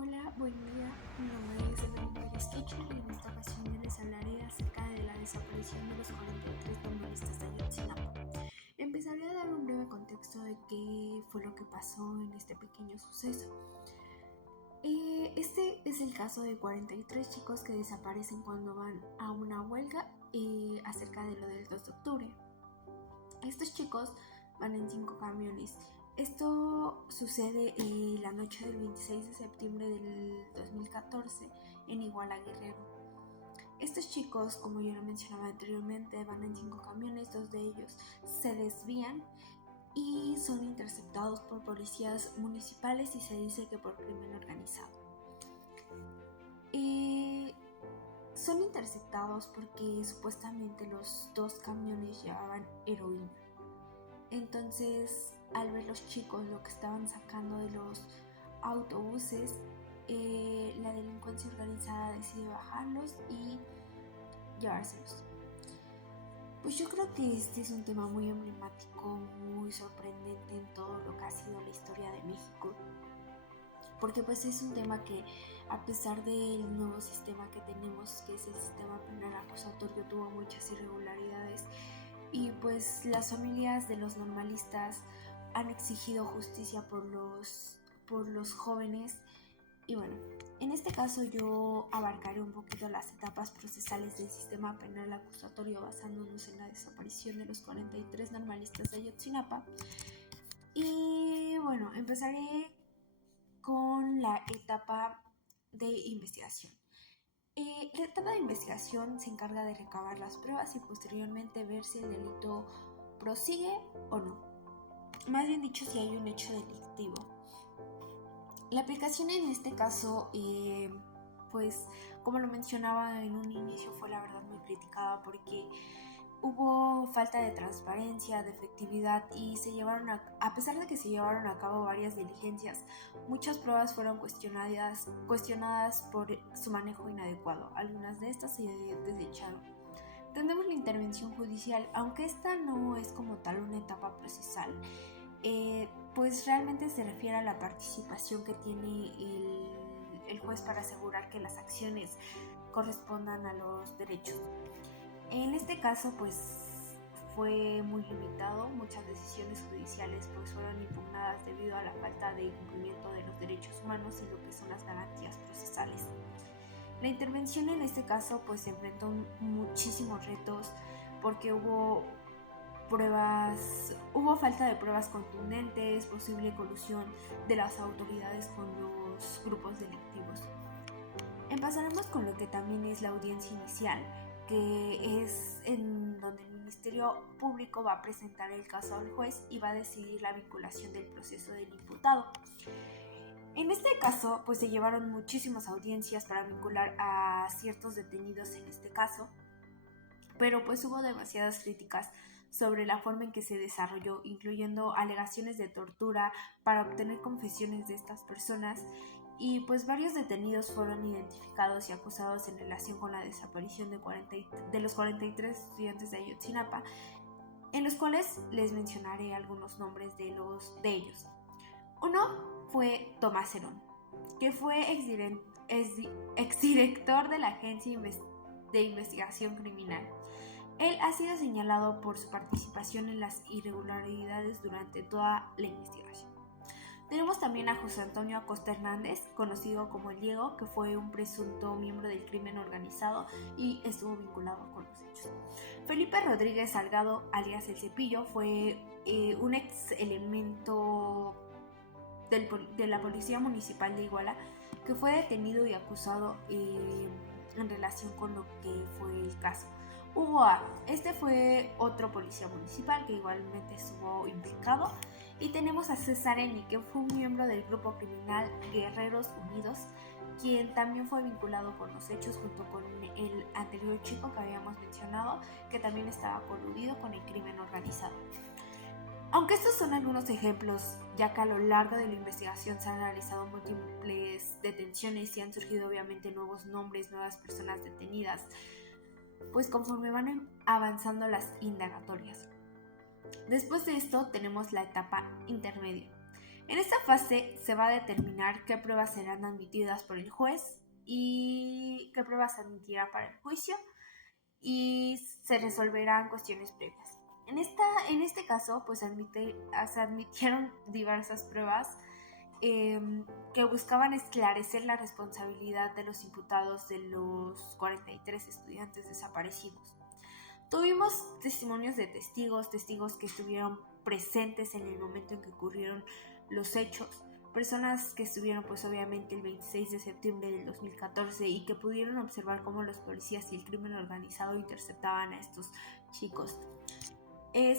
Hola, buen día. Mi nombre es Evelyn Pérez Kitchen y en esta ocasión les hablaré acerca de la desaparición de los 43 normalistas de Ayotzinapa. Empezaré a dar un breve contexto de qué fue lo que pasó en este pequeño suceso. Este es el caso de 43 chicos que desaparecen cuando van a una huelga acerca de lo del 2 de octubre. Estos chicos van en 5 camiones. Esto sucede la noche del 26 de septiembre del 2014 en Iguala, Guerrero. Estos chicos, como yo lo mencionaba anteriormente, van en 5 camiones, 2 de ellos se desvían y son interceptados por policías municipales y se dice que por crimen organizado. Son interceptados porque supuestamente los 2 camiones llevaban heroína. Entonces, al ver los chicos lo que estaban sacando de los autobuses, la delincuencia organizada decide bajarlos y llevárselos. Pues yo creo que este es un tema muy emblemático, muy sorprendente en todo lo que ha sido la historia de México, porque pues es un tema que, a pesar del nuevo sistema que tenemos, que es el sistema penal acusatorio, tuvo muchas irregularidades. Y pues las familias de los normalistas han exigido justicia por los jóvenes. Y bueno, en este caso yo abarcaré un poquito las etapas procesales del sistema penal acusatorio basándonos en la desaparición de los 43 normalistas de Ayotzinapa. Y bueno, empezaré con la etapa de investigación. La etapa de investigación se encarga de recabar las pruebas y posteriormente ver si el delito prosigue o no. Más bien dicho, si hay un hecho delictivo. La aplicación en este caso, pues como lo mencionaba en un inicio, fue la verdad muy criticada porque hubo falta de transparencia, de efectividad y a pesar de que se llevaron a cabo varias diligencias, muchas pruebas fueron cuestionadas por su manejo inadecuado. Algunas de estas se desecharon. Tenemos la intervención judicial, aunque esta no es como tal una etapa procesal, pues realmente se refiere a la participación que tiene el juez para asegurar que las acciones correspondan a los derechos. En este caso, pues fue muy limitado, muchas decisiones judiciales pues fueron impugnadas debido a la falta de cumplimiento de los derechos humanos y lo que son las garantías procesales. La intervención en este caso pues se enfrentó muchísimos retos porque hubo falta de pruebas contundentes, posible colusión de las autoridades con los grupos delictivos. Empezaremos con lo que también es la audiencia inicial, que es en donde el Ministerio Público va a presentar el caso al juez y va a decidir la vinculación del proceso del imputado. En este caso, pues se llevaron muchísimas audiencias para vincular a ciertos detenidos en este caso, pero pues hubo demasiadas críticas sobre la forma en que se desarrolló, incluyendo alegaciones de tortura para obtener confesiones de estas personas, y pues varios detenidos fueron identificados y acusados en relación con la desaparición de los 43 estudiantes de Ayotzinapa, en los cuales les mencionaré algunos nombres de ellos. Uno fue Tomás Herón, que fue exdirector de la Agencia de Investigación Criminal. Él ha sido señalado por su participación en las irregularidades durante toda la investigación. Tenemos también a José Antonio Acosta Hernández, conocido como el Diego, que fue un presunto miembro del crimen organizado y estuvo vinculado con los hechos. Felipe Rodríguez Salgado, alias El Cepillo, fue un ex elemento de la Policía Municipal de Iguala, que fue detenido y acusado en relación con lo que fue el caso. Hugo A. Este fue otro policía municipal que igualmente estuvo implicado. Y tenemos a César Eni, que fue un miembro del grupo criminal Guerreros Unidos, quien también fue vinculado con los hechos junto con el anterior chico que habíamos mencionado, que también estaba coludido con el crimen organizado. Aunque estos son algunos ejemplos, ya que a lo largo de la investigación se han realizado múltiples detenciones y han surgido obviamente nuevos nombres, nuevas personas detenidas, pues conforme van avanzando las indagatorias. Después de esto tenemos la etapa intermedia. En esta fase se va a determinar qué pruebas serán admitidas por el juez y qué pruebas se admitirán para el juicio y se resolverán cuestiones previas. En este caso, pues se admitieron diversas pruebas que buscaban esclarecer la responsabilidad de los imputados de los 43 estudiantes desaparecidos. Tuvimos testimonios de testigos que estuvieron presentes en el momento en que ocurrieron los hechos, personas que estuvieron pues obviamente el 26 de septiembre del 2014 y que pudieron observar cómo los policías y el crimen organizado interceptaban a estos chicos.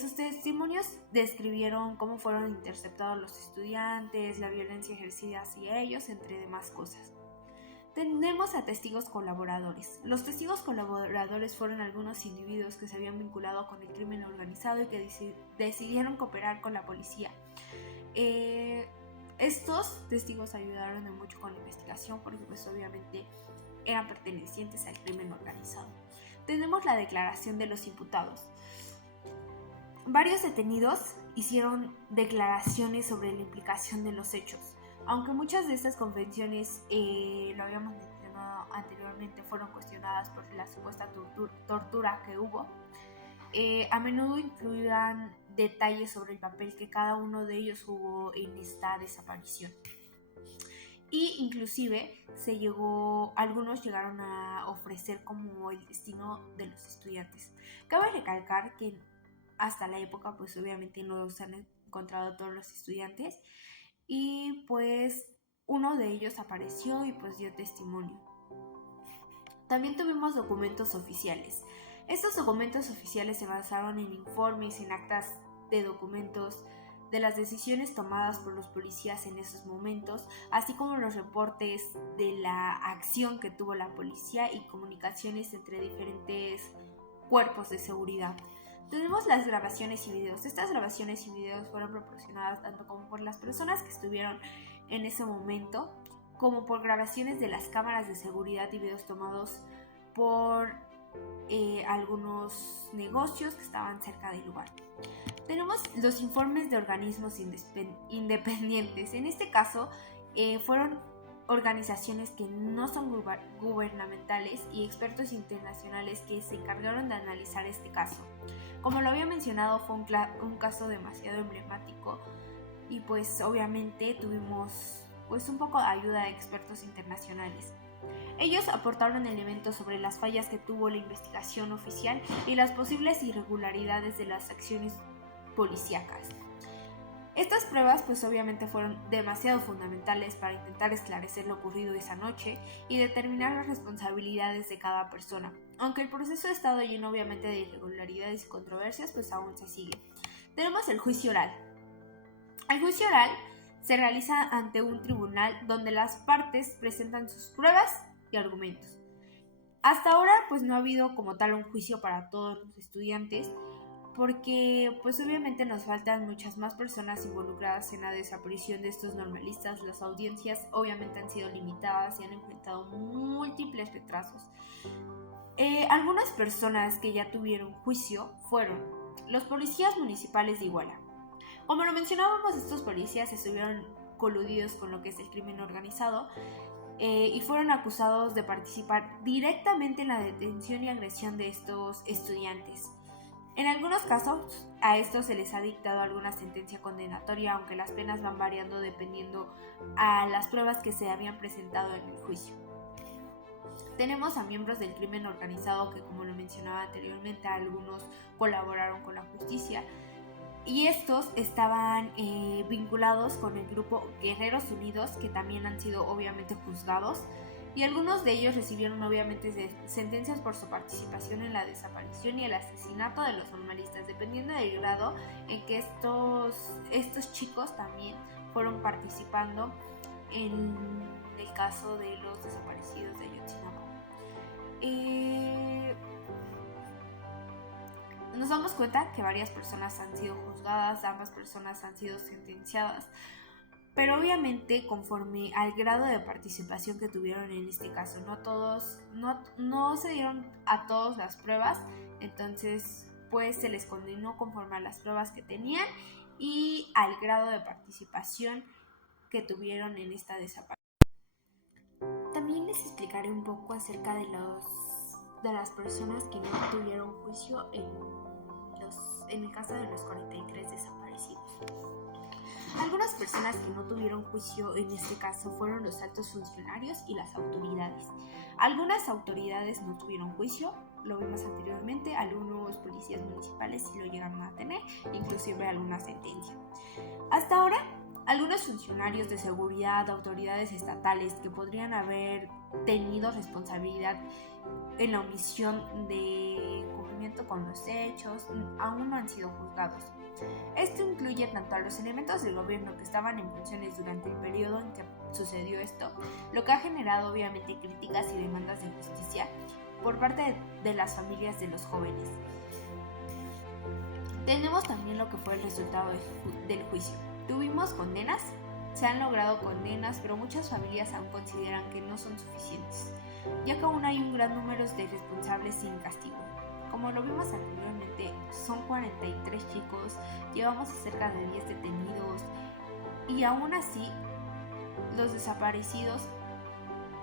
Sus testimonios describieron cómo fueron interceptados los estudiantes, la violencia ejercida hacia ellos, entre demás cosas. Tenemos a testigos colaboradores. Los testigos colaboradores fueron algunos individuos que se habían vinculado con el crimen organizado y que decidieron cooperar con la policía. Estos testigos ayudaron mucho con la investigación porque pues obviamente eran pertenecientes al crimen organizado. Tenemos la declaración de los imputados. Varios detenidos hicieron declaraciones sobre la implicación de los hechos. Aunque muchas de estas confesiones, lo habíamos mencionado anteriormente, fueron cuestionadas por la supuesta tortura que hubo, a menudo incluían detalles sobre el papel que cada uno de ellos jugó en esta desaparición. Y inclusive algunos llegaron a ofrecer como el destino de los estudiantes. Cabe recalcar que hasta la época pues obviamente no se han encontrado todos los estudiantes y pues uno de ellos apareció y pues dio testimonio. También tuvimos documentos oficiales. Estos documentos oficiales se basaron en informes, en actas de documentos de las decisiones tomadas por los policías en esos momentos, así como los reportes de la acción que tuvo la policía y comunicaciones entre diferentes cuerpos de seguridad. Tenemos las grabaciones y videos. Estas grabaciones y videos fueron proporcionadas tanto como por las personas que estuvieron en ese momento, como por grabaciones de las cámaras de seguridad y videos tomados por algunos negocios que estaban cerca del lugar. Tenemos los informes de organismos independientes. En este caso, fueron organizaciones que no son gubernamentales y expertos internacionales que se encargaron de analizar este caso. Como lo había mencionado, fue un caso demasiado emblemático y pues obviamente tuvimos pues un poco de ayuda de expertos internacionales. Ellos aportaron elementos sobre las fallas que tuvo la investigación oficial y las posibles irregularidades de las acciones policíacas. Estas pruebas pues obviamente fueron demasiado fundamentales para intentar esclarecer lo ocurrido esa noche y determinar las responsabilidades de cada persona. Aunque el proceso ha estado lleno obviamente de irregularidades y controversias, pues aún se sigue. Tenemos el juicio oral. El juicio oral se realiza ante un tribunal donde las partes presentan sus pruebas y argumentos. Hasta ahora pues no ha habido como tal un juicio para todos los estudiantes, porque pues obviamente nos faltan muchas más personas involucradas en la desaparición de estos normalistas. Las audiencias obviamente han sido limitadas y han enfrentado múltiples retrasos. Algunas personas que ya tuvieron juicio fueron los policías municipales de Iguala. Como lo mencionábamos, estos policías estuvieron coludidos con lo que es el crimen organizado y fueron acusados de participar directamente en la detención y agresión de estos estudiantes. En algunos casos, a estos se les ha dictado alguna sentencia condenatoria, aunque las penas van variando dependiendo a las pruebas que se habían presentado en el juicio. Tenemos a miembros del crimen organizado que, como lo mencionaba anteriormente, algunos colaboraron con la justicia y estos estaban vinculados con el grupo Guerreros Unidos, que también han sido obviamente juzgados. Y algunos de ellos recibieron obviamente sentencias por su participación en la desaparición y el asesinato de los normalistas, dependiendo del grado en que estos chicos también fueron participando en el caso de los desaparecidos de Ayotzinapa. Nos damos cuenta que varias personas han sido juzgadas, ambas personas han sido sentenciadas, pero obviamente conforme al grado de participación que tuvieron en este caso. No se dieron a todos las pruebas, entonces pues se les condenó conforme a las pruebas que tenían y al grado de participación que tuvieron en esta desaparición. También les explicaré un poco acerca de las personas que no tuvieron juicio en el caso de los 43 desaparecidos. Algunas personas que no tuvieron juicio en este caso fueron los altos funcionarios y las autoridades. Algunas autoridades no tuvieron juicio, lo vimos anteriormente, algunos policías municipales sí lo llegaron a tener, inclusive alguna sentencia. Hasta ahora, algunos funcionarios de seguridad, autoridades estatales que podrían haber tenido responsabilidad en la omisión de cumplimiento con los hechos aún no han sido juzgados. Esto incluye tanto a los elementos del gobierno que estaban en funciones durante el periodo en que sucedió esto, lo que ha generado obviamente críticas y demandas de justicia por parte de las familias de los jóvenes. Tenemos también lo que fue el resultado del juicio. Tuvimos condenas, se han logrado condenas, pero muchas familias aún consideran que no son suficientes, ya que aún hay un gran número de responsables sin castigo. Como lo vimos anteriormente, son 43 chicos, llevamos a cerca de 10 detenidos y aún así los desaparecidos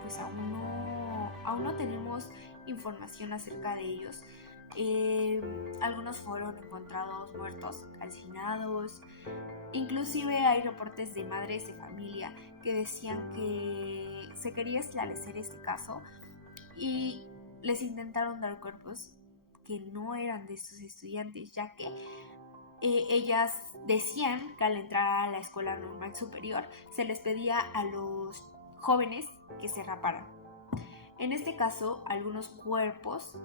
pues aún no tenemos información acerca de ellos. Algunos fueron encontrados muertos, calcinados. Inclusive hay reportes de madres de familia que decían que se quería esclarecer este caso y les intentaron dar cuerpos que no eran de estos estudiantes, ya que ellas decían que al entrar a la escuela normal superior se les pedía a los jóvenes que se raparan. En este caso, algunos cuerpos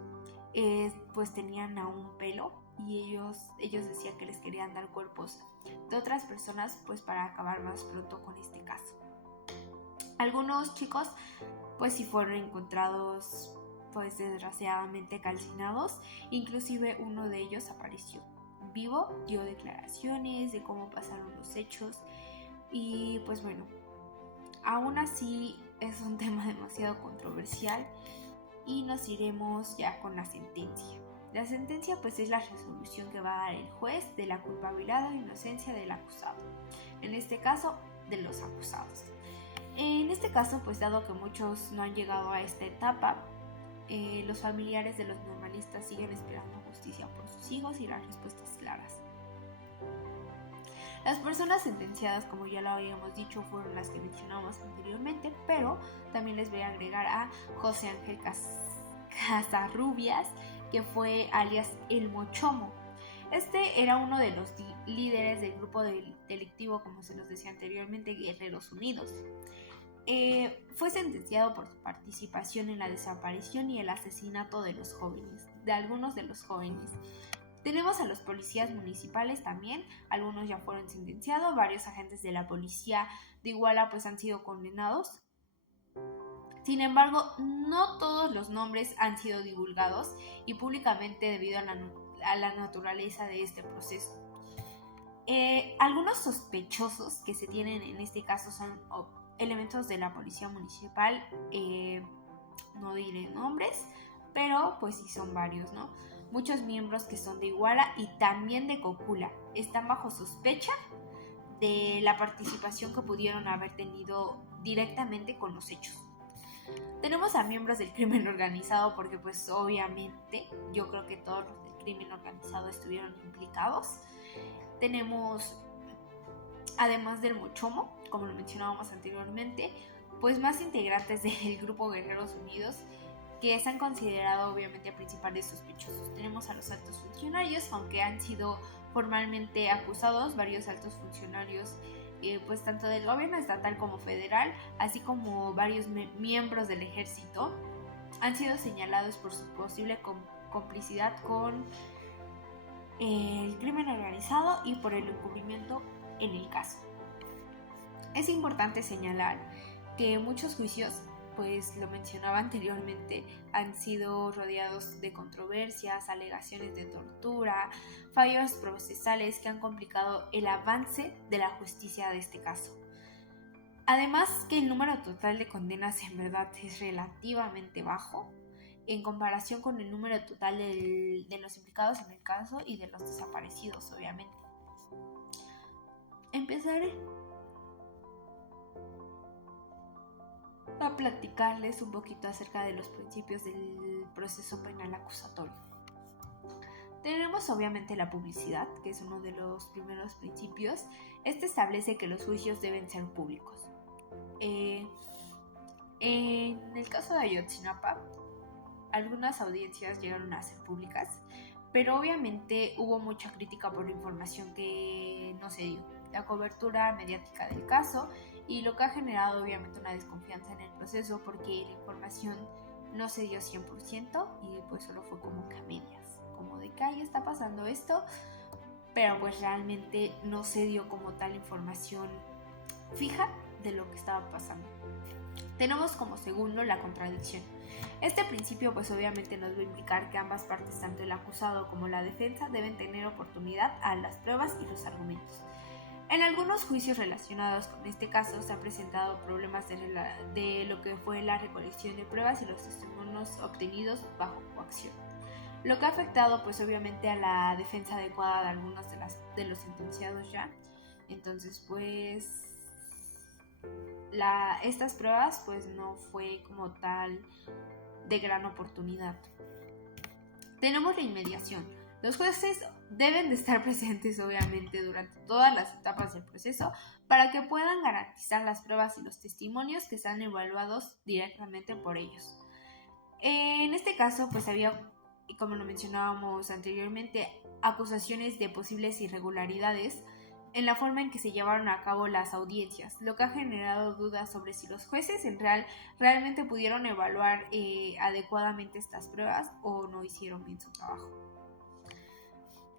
pues tenían aún pelo y ellos decían que les querían dar cuerpos de otras personas pues para acabar más pronto con este caso. Algunos chicos pues sí fueron encontrados pues desgraciadamente calcinados, inclusive uno de ellos apareció vivo, dio declaraciones de cómo pasaron los hechos y pues bueno, aún así es un tema demasiado controversial y nos iremos ya con la sentencia. La sentencia pues es la resolución que va a dar el juez de la culpabilidad o inocencia del acusado, en este caso de los acusados. En este caso pues dado que muchos no han llegado a esta etapa, los familiares de los normalistas siguen esperando justicia por sus hijos y las respuestas claras. Las personas sentenciadas, como ya lo habíamos dicho, fueron las que mencionamos anteriormente, pero también les voy a agregar a José Ángel Casarrubias, que fue alias El Mochomo. Este era uno de los líderes del grupo delictivo, como se los decía anteriormente, Guerreros Unidos. Fue sentenciado por su participación en la desaparición y el asesinato de algunos de los jóvenes. Tenemos a los policías municipales también, algunos ya fueron sentenciados, varios agentes de la policía de Iguala pues han sido condenados. Sin embargo, no todos los nombres han sido divulgados y públicamente debido a la naturaleza de este proceso. Algunos sospechosos que se tienen en este caso son elementos de la policía municipal, no diré nombres, pero pues sí son varios, ¿no? Muchos miembros que son de Iguala y también de Cocula están bajo sospecha de la participación que pudieron haber tenido directamente con los hechos. Tenemos a miembros del crimen organizado porque pues obviamente yo creo que todos los del crimen organizado estuvieron implicados. Tenemos, además del Mochomo, como lo mencionábamos anteriormente, pues más integrantes del grupo Guerreros Unidos que se han considerado obviamente principales sospechosos. Tenemos a los altos funcionarios, aunque han sido formalmente acusados varios altos funcionarios pues tanto del gobierno estatal como federal, así como varios miembros del ejército, han sido señalados por su posible complicidad con el crimen organizado y por el encubrimiento en el caso. Es importante señalar que muchos juicios, pues lo mencionaba anteriormente, han sido rodeados de controversias, alegaciones de tortura, fallos procesales que han complicado el avance de la justicia de este caso. Además que el número total de condenas en verdad es relativamente bajo en comparación con el número total de los implicados en el caso y de los desaparecidos, obviamente. Empezaré a platicarles un poquito acerca de los principios del proceso penal acusatorio. Tenemos obviamente la publicidad, que es uno de los primeros principios. Este establece que los juicios deben ser públicos. En el caso de Ayotzinapa, algunas audiencias llegaron a ser públicas, pero obviamente hubo mucha crítica por la información que no se dio, la cobertura mediática del caso, y lo que ha generado obviamente una desconfianza en el proceso porque la información no se dio 100% y pues solo fue como que a medias, como de que ahí está pasando esto, pero pues realmente no se dio como tal información fija de lo que estaba pasando. Tenemos como segundo la contradicción. Este principio pues obviamente nos va a implicar que ambas partes, tanto el acusado como la defensa, deben tener oportunidad a las pruebas y los argumentos. En algunos juicios relacionados con este caso se han presentado problemas de lo que fue la recolección de pruebas y los testimonios obtenidos bajo coacción, lo que ha afectado pues obviamente a la defensa adecuada de algunos de los sentenciados ya. Entonces pues estas pruebas pues no fue como tal de gran oportunidad. Tenemos la inmediación. Los jueces deben de estar presentes obviamente durante todas las etapas del proceso para que puedan garantizar las pruebas y los testimonios que sean evaluados directamente por ellos. En este caso pues había, como lo mencionábamos anteriormente, acusaciones de posibles irregularidades en la forma en que se llevaron a cabo las audiencias, lo que ha generado dudas sobre si los jueces realmente pudieron evaluar adecuadamente estas pruebas o no hicieron bien su trabajo.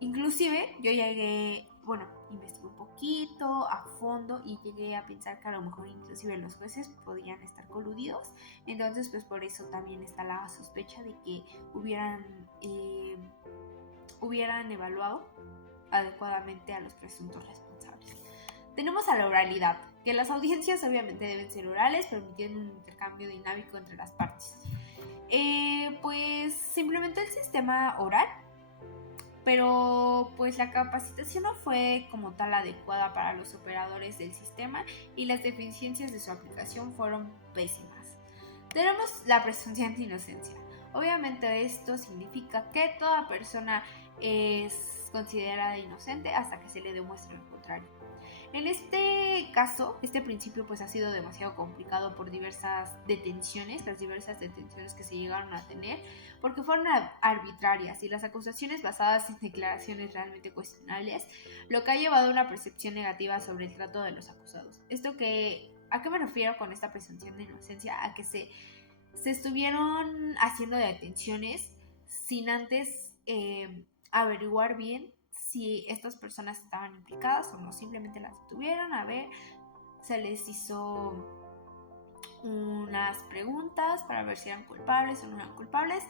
Inclusive yo investigué un poquito a fondo y llegué a pensar que a lo mejor inclusive los jueces podrían estar coludidos, entonces pues por eso también está la sospecha de que hubieran evaluado adecuadamente a los presuntos responsables. Tenemos a la oralidad, que las audiencias obviamente deben ser orales, permitiendo un intercambio dinámico entre las partes. Pues se implementó el sistema oral, pero pues la capacitación no fue como tal adecuada para los operadores del sistema y las deficiencias de su aplicación fueron pésimas. Tenemos la presunción de inocencia. Obviamente esto significa que toda persona es considerada inocente hasta que se le demuestre lo contrario. En este caso, este principio pues ha sido demasiado complicado por las diversas detenciones que se llegaron a tener, porque fueron arbitrarias y las acusaciones basadas en declaraciones realmente cuestionables, lo que ha llevado a una percepción negativa sobre el trato de los acusados. ¿A qué me refiero con esta presunción de inocencia? A que se estuvieron haciendo detenciones sin antes averiguar bien si estas personas estaban implicadas o no. Simplemente las detuvieron, se les hizo unas preguntas para ver si eran culpables o no eran culpables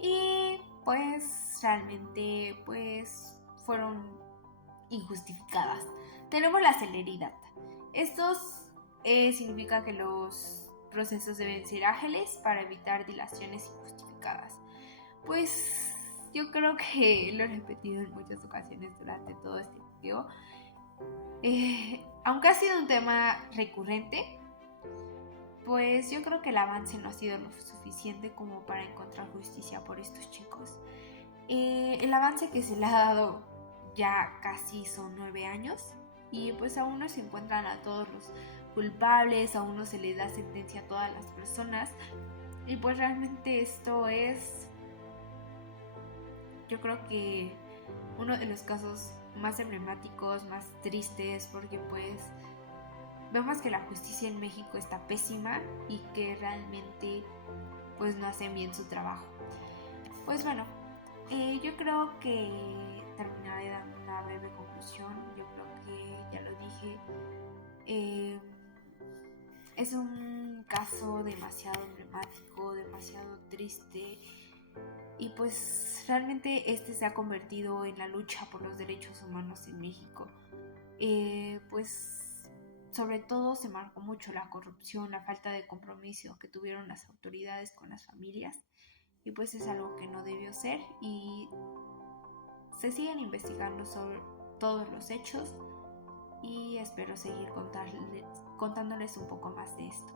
y pues realmente pues fueron injustificadas. Tenemos la celeridad. Esto significa que los procesos deben ser ágiles para evitar dilaciones injustificadas. Pues yo creo que lo he repetido en muchas ocasiones durante todo este video. Aunque ha sido un tema recurrente, pues yo creo que el avance no ha sido lo suficiente como para encontrar justicia por estos chicos. El avance que se le ha dado ya casi son 9 años y pues aún no se encuentran a todos los culpables, aún no se les da sentencia a todas las personas y pues realmente esto es, yo creo que uno de los casos más emblemáticos, más tristes, porque pues vemos que la justicia en México está pésima y que realmente pues no hacen bien su trabajo. Pues bueno, yo creo que terminaré dando una breve conclusión. Yo creo que ya lo dije, es un caso demasiado emblemático, demasiado triste. Y pues realmente este se ha convertido en la lucha por los derechos humanos en México. Pues sobre todo se marcó mucho la corrupción, la falta de compromiso que tuvieron las autoridades con las familias. Y pues es algo que no debió ser y se siguen investigando sobre todos los hechos y espero seguir contándoles un poco más de esto.